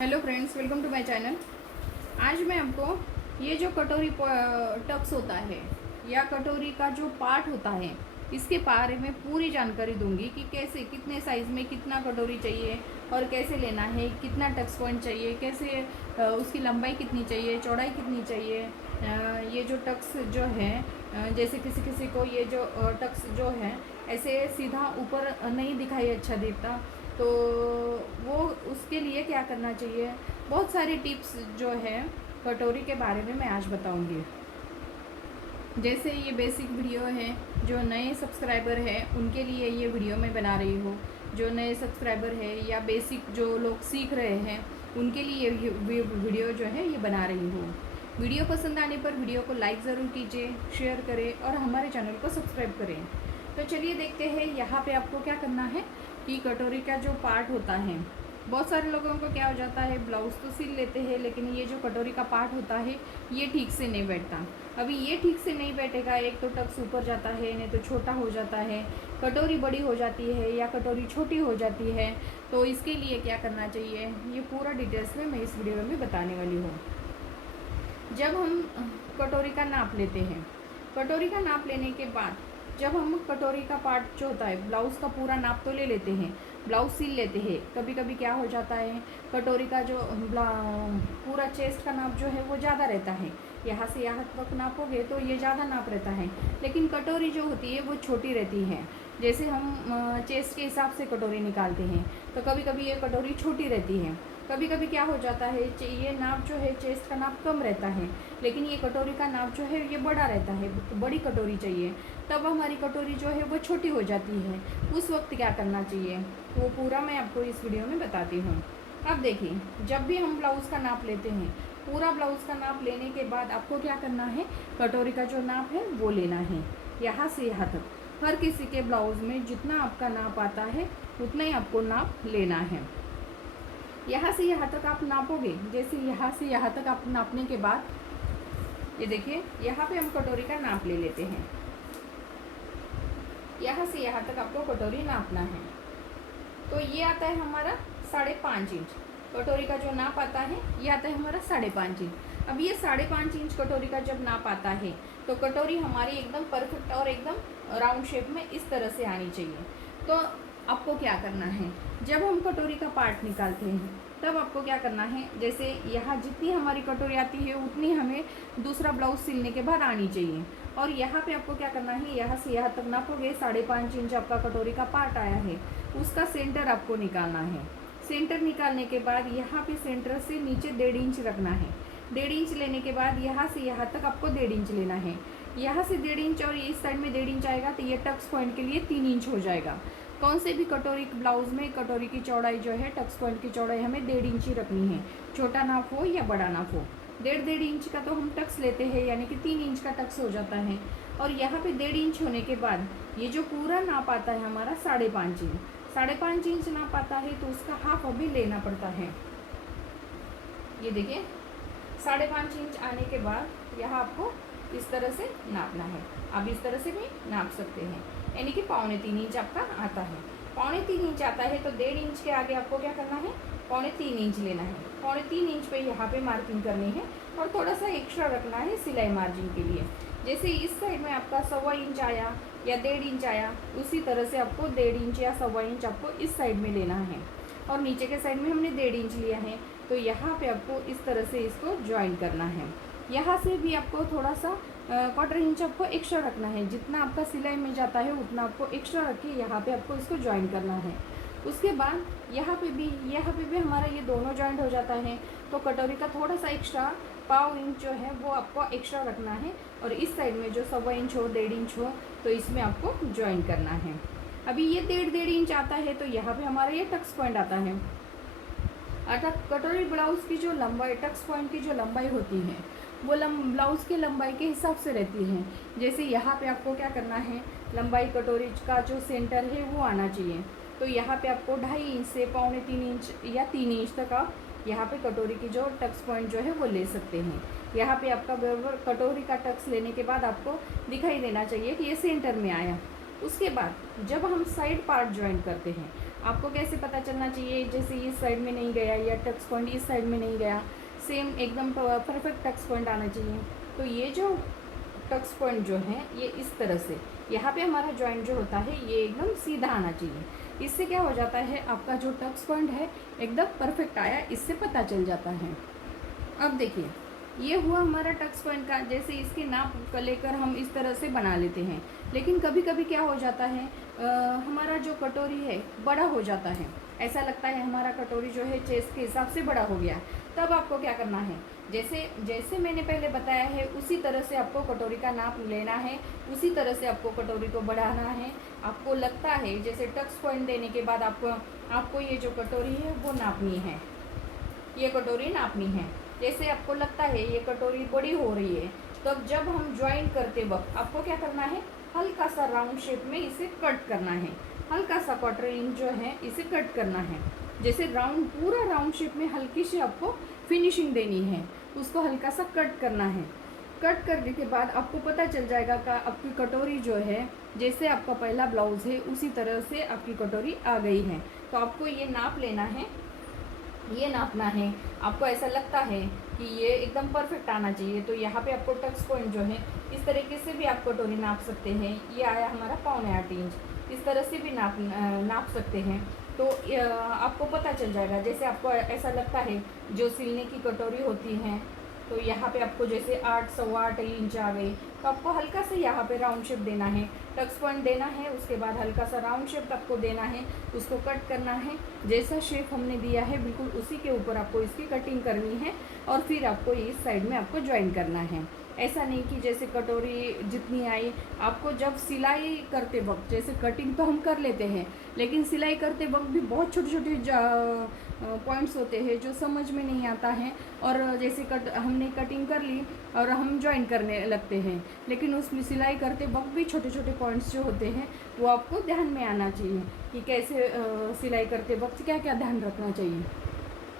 Hello friends, welcome to my channel. आज मैं आपको ये जो कटोरी टक्स होता है या कटोरी का जो पार्ट होता है इसके बारे में पूरी जानकारी दूंगी कि कैसे कितने साइज़ में कितना कटोरी चाहिए और कैसे लेना है, कितना टक्स पॉइंट चाहिए, कैसे उसकी लंबाई कितनी चाहिए, चौड़ाई कितनी चाहिए। ये जो टक्स जो है जैसे किसी किसी को ये जो टक्स जो है ऐसे सीधा ऊपर नहीं दिखाई अच्छा देता, तो वो उसके लिए क्या करना चाहिए। बहुत सारी टिप्स जो है कटोरी के बारे में मैं आज बताऊंगी। जैसे ये बेसिक वीडियो है, जो नए सब्सक्राइबर है उनके लिए ये वीडियो मैं बना रही हूँ। जो नए सब्सक्राइबर है या बेसिक जो लोग सीख रहे हैं उनके लिए ये वीडियो जो है ये बना रही हूँ। वीडियो पसंद आने पर वीडियो को लाइक ज़रूर कीजिए, शेयर करें और हमारे चैनल को सब्सक्राइब करें। तो चलिए देखते हैं यहाँ पे आपको क्या करना है कि कटोरी का जो पार्ट होता है, बहुत सारे लोगों को क्या हो जाता है, ब्लाउज़ तो सिल लेते हैं लेकिन ये जो कटोरी का पार्ट होता है ये ठीक से नहीं बैठता। अभी ये ठीक से नहीं बैठेगा, एक तो टक्स ऊपर जाता है, नहीं तो छोटा हो जाता है, कटोरी बड़ी हो जाती है या कटोरी छोटी हो जाती है। तो इसके लिए क्या करना चाहिए ये पूरा डिटेल्स में मैं इस वीडियो में बताने वाली हूँ। जब हम कटोरी का नाप लेते हैं, कटोरी का नाप लेने के बाद जब हम कटोरी का पार्ट जो होता है, ब्लाउज़ का पूरा नाप तो ले लेते हैं, ब्लाउज़ सिल लेते हैं। कभी कभी क्या हो जाता है, कटोरी का जो पूरा चेस्ट का नाप जो है वो ज़्यादा रहता है, यहाँ से यहाँ तक नापोगे तो ये ज़्यादा नाप रहता है, लेकिन कटोरी जो होती है वो छोटी रहती है। जैसे हम चेस्ट के हिसाब से कटोरी निकालते हैं तो कभी कभी ये कटोरी छोटी रहती है। कभी कभी क्या हो जाता है, ये नाप जो है चेस्ट का नाप कम रहता है लेकिन ये कटोरी का नाप जो है ये बड़ा रहता है, तो बड़ी कटोरी चाहिए, तब हमारी कटोरी जो है वो छोटी हो जाती है। उस वक्त क्या करना चाहिए वो पूरा मैं आपको इस वीडियो में बताती हूँ। अब देखिए, जब भी हम ब्लाउज़ का नाप लेते हैं, पूरा ब्लाउज़ का नाप लेने के बाद आपको क्या करना है, कटोरी का जो नाप है वो लेना है यहाँ से यहाँ तक। हर किसी के ब्लाउज़ में जितना आपका नाप आता है उतना ही आपको नाप लेना है। यहाँ से यहाँ तक आप नापोगे, जैसे यहाँ से यहाँ तक आप नापने के बाद ये देखिए, यहाँ पे हम कटोरी का नाप ले लेते हैं। यहाँ से यहाँ तक आपको कटोरी नापना है, तो ये आता है हमारा 5.5 इंच। कटोरी का जो नाप आता है ये आता है हमारा 5.5 इंच। अब ये 5.5 इंच कटोरी का जब नाप आता है तो कटोरी हमारी एकदम परफेक्ट और एकदम राउंड शेप में इस तरह से आनी चाहिए। तो आपको क्या करना है, जब हम कटोरी का पार्ट निकालते हैं तब आपको क्या करना है, जैसे यहाँ जितनी हमारी कटोरी आती है उतनी हमें दूसरा ब्लाउज सिलने के बाद आनी चाहिए। और यहाँ पे आपको क्या करना है, यहाँ से यहाँ तक नापोगे, 5.5 इंच आपका कटोरी का पार्ट आया है, उसका सेंटर आपको निकालना है। सेंटर निकालने के बाद यहाँ पे सेंटर से नीचे 1.5 इंच रखना है। 1.5 इंच लेने के बाद यहाँ से यहाँ तक आपको 1.5 इंच लेना है। यहाँ से 1.5 इंच और इस साइड में 1.5 इंच आएगा तो ये टक्स पॉइंट के लिए 3 इंच हो जाएगा। कौन से भी कटोरी ब्लाउज़ में कटोरी की चौड़ाई जो है, टक्स पॉइंट की चौड़ाई हमें 1.5 इंच ही रखनी है, छोटा नाप हो या बड़ा नाप हो। 1.5 इंच का तो हम टक्स लेते हैं, यानी कि 3 इंच का टक्स हो जाता है। और यहाँ पे 1.5 इंच होने के बाद ये जो पूरा नाप आता है हमारा 5.5 इंच, 5.5 इंच नाप आता है तो उसका हाफ अभी लेना पड़ता है। ये देखिए, 5.5 इंच आने के बाद यहाँ आपको इस तरह से नापना है। आप इस तरह से भी नाप सकते हैं, यानी कि 2.25 इंच आपका आता है। 2.25 इंच आता है तो 1.5 इंच के आगे आपको क्या करना है, 3.25 इंच लेना है। 3.25 इंच पे यहाँ पे मार्किंग करनी है और थोड़ा सा एक्स्ट्रा रखना है सिलाई मार्जिन के लिए। जैसे इस साइड में आपका 1.25 इंच आया या 1.5 इंच आया, उसी तरह से आपको 1.5 इंच या 1.25 इंच आपको इस साइड में लेना है। और नीचे के साइड में हमने 1.5 इंच लिया है तो यहाँ पे आपको इस तरह से इसको ज्वाइन करना है। यहाँ से भी आपको थोड़ा सा 1/4 इंच आपको एक्स्ट्रा रखना है, जितना आपका सिलाई में जाता है उतना आपको एक्स्ट्रा रख के यहाँ पे आपको इसको ज्वाइन करना है। उसके बाद यहाँ पे भी हमारा ये दोनों जॉइंट हो जाता है तो कटोरी का थोड़ा सा एक्स्ट्रा 1/4 इंच जो है वो आपको एक्स्ट्रा रखना है और इस साइड में जो 1.25 इंच हो, 1.5 इंच हो, तो इसमें आपको ज्वाइन करना है। अभी ये 1.5 इंच आता है तो यहाँ पे हमारा ये टक्स पॉइंट आता है। अर्थात कटोरी ब्लाउज़ की जो लंबाई, टक्स पॉइंट की जो लंबाई होती है वो ब्लाउज़ की लंबाई के हिसाब से रहती है। जैसे यहाँ पे आपको क्या करना है, लंबाई कटोरी का जो सेंटर है वो आना चाहिए, तो यहाँ पे आपको 2.5 इंच से 2.25 इंच या 3 इंच तक आप यहाँ पे कटोरी की जो टक्स पॉइंट जो है वो ले सकते हैं। यहाँ पे आपका बराबर कटोरी का टक्स लेने के बाद आपको दिखाई देना चाहिए कि ये सेंटर में आया। उसके बाद जब हम साइड पार्ट ज्वाइन करते हैं, आपको कैसे पता चलना चाहिए, जैसे इस साइड में नहीं गया या टक्स पॉइंट इस साइड में नहीं गया, सेम एकदम परफेक्ट टक्स पॉइंट आना चाहिए। तो ये जो टक्स पॉइंट जो है ये इस तरह से, यहाँ पे हमारा जॉइंट जो होता है ये एकदम सीधा आना चाहिए। इससे क्या हो जाता है, आपका जो टक्स पॉइंट है एकदम परफेक्ट आया, इससे पता चल जाता है। अब देखिए ये हुआ हमारा टक्स पॉइंट का, जैसे इसके नाप को लेकर हम इस तरह से बना लेते हैं। लेकिन कभी कभी क्या हो जाता है, हमारा जो कटोरी है बड़ा हो जाता है, ऐसा लगता है हमारा कटोरी जो है चेस्ट के हिसाब से बड़ा हो गया। तब आपको क्या करना है, जैसे जैसे मैंने पहले बताया है उसी तरह से आपको कटोरी का नाप लेना है, उसी तरह से आपको कटोरी को बढ़ाना है। आपको लगता है जैसे टक्स पॉइंट देने के बाद आपको ये जो कटोरी है वो नापनी है, ये कटोरी नापनी है। जैसे आपको लगता है ये कटोरी बड़ी हो रही है, तो अब जब हम ज्वाइन करते वक्त आपको क्या करना है, हल्का सा राउंड शेप में इसे कट करना है, हल्का सा क्वार्टर इंच जो है इसे कट करना है। जैसे पूरा राउंड शेप में हल्की सी आपको फिनिशिंग देनी है, उसको हल्का सा कट करना है। कट करने के बाद आपको पता चल जाएगा कि आपकी कटोरी जो है, जैसे आपका पहला ब्लाउज़ है उसी तरह से आपकी कटोरी आ गई है। तो आपको ये नाप लेना है, ये नापना है। आपको ऐसा लगता है कि ये एकदम परफेक्ट आना चाहिए, तो यहाँ पे आपको टक्स पॉइंट जो है इस तरीके से भी आप कटोरी नाप सकते हैं। ये आया हमारा 7.25 इंच, इस तरह से भी नाप सकते हैं। तो आपको पता चल जाएगा, जैसे आपको ऐसा लगता है जो सिलने की कटोरी होती हैं, तो यहाँ पे आपको जैसे 8 सवा 8 इंच आ गई, तो आपको हल्का से यहाँ पे राउंड शेप देना है, टक्स पॉइंट देना है, उसके बाद हल्का सा राउंड शेप आपको देना है, उसको कट करना है। जैसा शेप हमने दिया है बिल्कुल उसी के ऊपर आपको इसकी कटिंग करनी है, और फिर आपको इस साइड में आपको ज्वाइन करना है। ऐसा नहीं कि जैसे कटोरी जितनी आई, आपको जब सिलाई करते वक्त, जैसे कटिंग तो हम कर लेते हैं, लेकिन सिलाई करते वक्त भी बहुत छोटे छोटे पॉइंट्स होते हैं जो समझ में नहीं आता है, और जैसे हमने कटिंग कर ली और हम ज्वाइन करने लगते हैं, लेकिन उसमें सिलाई करते वक्त भी छोटे छोटे पॉइंट्स जो होते हैं वो आपको ध्यान में आना चाहिए कि कैसे सिलाई करते वक्त क्या क्या ध्यान रखना चाहिए।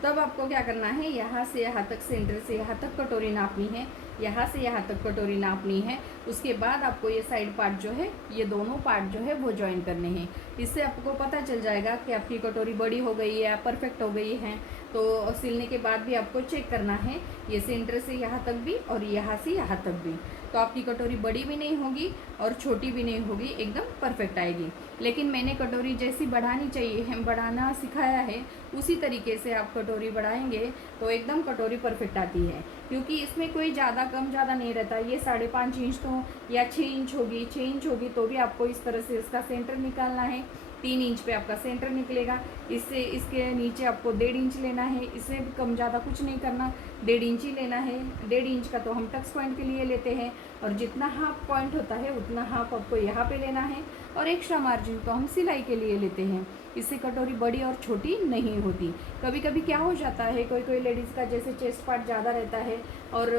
तब आपको क्या करना है, यहाँ से यहाँ तक, सेंटर से यहाँ तक कटोरी नापनी है, यहाँ से यहाँ तक कटोरी नापनी है। उसके बाद आपको ये साइड पार्ट जो है, ये दोनों पार्ट जो है वो ज्वाइन करने हैं। इससे आपको पता चल जाएगा कि आपकी कटोरी बड़ी हो गई है, परफेक्ट हो गई है। तो सिलने के बाद भी आपको चेक करना है, ये सेंटर से यहाँ तक भी और यहाँ से यहाँ तक भी, तो आपकी कटोरी बड़ी भी नहीं होगी और छोटी भी नहीं होगी, एकदम परफेक्ट आएगी। लेकिन मैंने कटोरी जैसी बढ़ानी चाहिए है, बढ़ाना सिखाया है, उसी तरीके से आप कटोरी बढ़ाएंगे तो एकदम कटोरी परफेक्ट आती है, क्योंकि इसमें कोई ज़्यादा कम ज़्यादा नहीं रहता। ये 5.5 इंच तो या 6 इंच होगी, 6 इंच होगी तो भी आपको इस तरह से इसका सेंटर निकालना है। 3 इंच पे आपका सेंटर निकलेगा, इससे इसके नीचे आपको 1.5 इंच लेना है, इससे भी कम ज़्यादा कुछ नहीं करना, 1.5 इंच ही लेना है। 1.5 इंच का तो हम टक्स पॉइंट के लिए लेते हैं, और जितना हाफ पॉइंट होता है उतना हाफ आपको यहाँ पे लेना है, और एक्स्ट्रा मार्जिन तो हम सिलाई के लिए लेते हैं। इससे कटोरी बड़ी और छोटी नहीं होती। कभी कभी क्या हो जाता है, कोई कोई लेडीज़ का जैसे चेस्ट पार्ट ज़्यादा रहता है और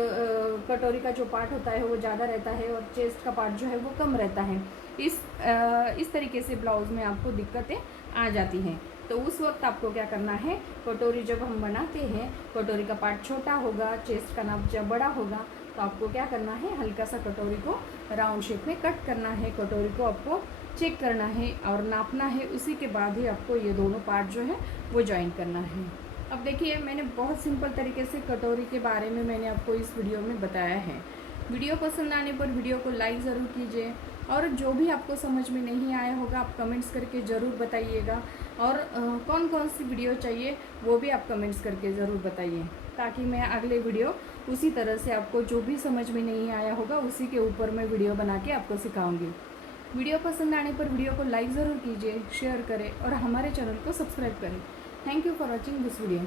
कटोरी का जो पार्ट होता है वो ज़्यादा रहता है, और चेस्ट का पार्ट जो है वो कम रहता है। इस तरीके से ब्लाउज़ में आपको दिक्कतें आ जाती हैं। तो उस वक्त आपको क्या करना है, कटोरी जब हम बनाते हैं, कटोरी का पार्ट छोटा होगा, चेस्ट का नाप जब बड़ा होगा, तो आपको क्या करना है, हल्का सा कटोरी को राउंड शेप में कट करना है, कटोरी को आपको चेक करना है और नापना है। उसी के बाद ही आपको ये दोनों पार्ट जो है वो ज्वाइन करना है। अब देखिए, मैंने बहुत सिंपल तरीके से कटोरी के बारे में मैंने आपको इस वीडियो में बताया है। वीडियो पसंद आने पर वीडियो को लाइक ज़रूर कीजिए, और जो भी आपको समझ में नहीं आया होगा आप कमेंट्स करके ज़रूर बताइएगा, और कौन कौन सी वीडियो चाहिए वो भी आप कमेंट्स करके ज़रूर बताइए, ताकि मैं अगले वीडियो उसी तरह से आपको जो भी समझ में नहीं आया होगा उसी के ऊपर मैं वीडियो बना के आपको सिखाऊंगी। वीडियो पसंद आने पर वीडियो को लाइक ज़रूर कीजिए, शेयर करें और हमारे चैनल को सब्सक्राइब करें। Thank you for watching this video.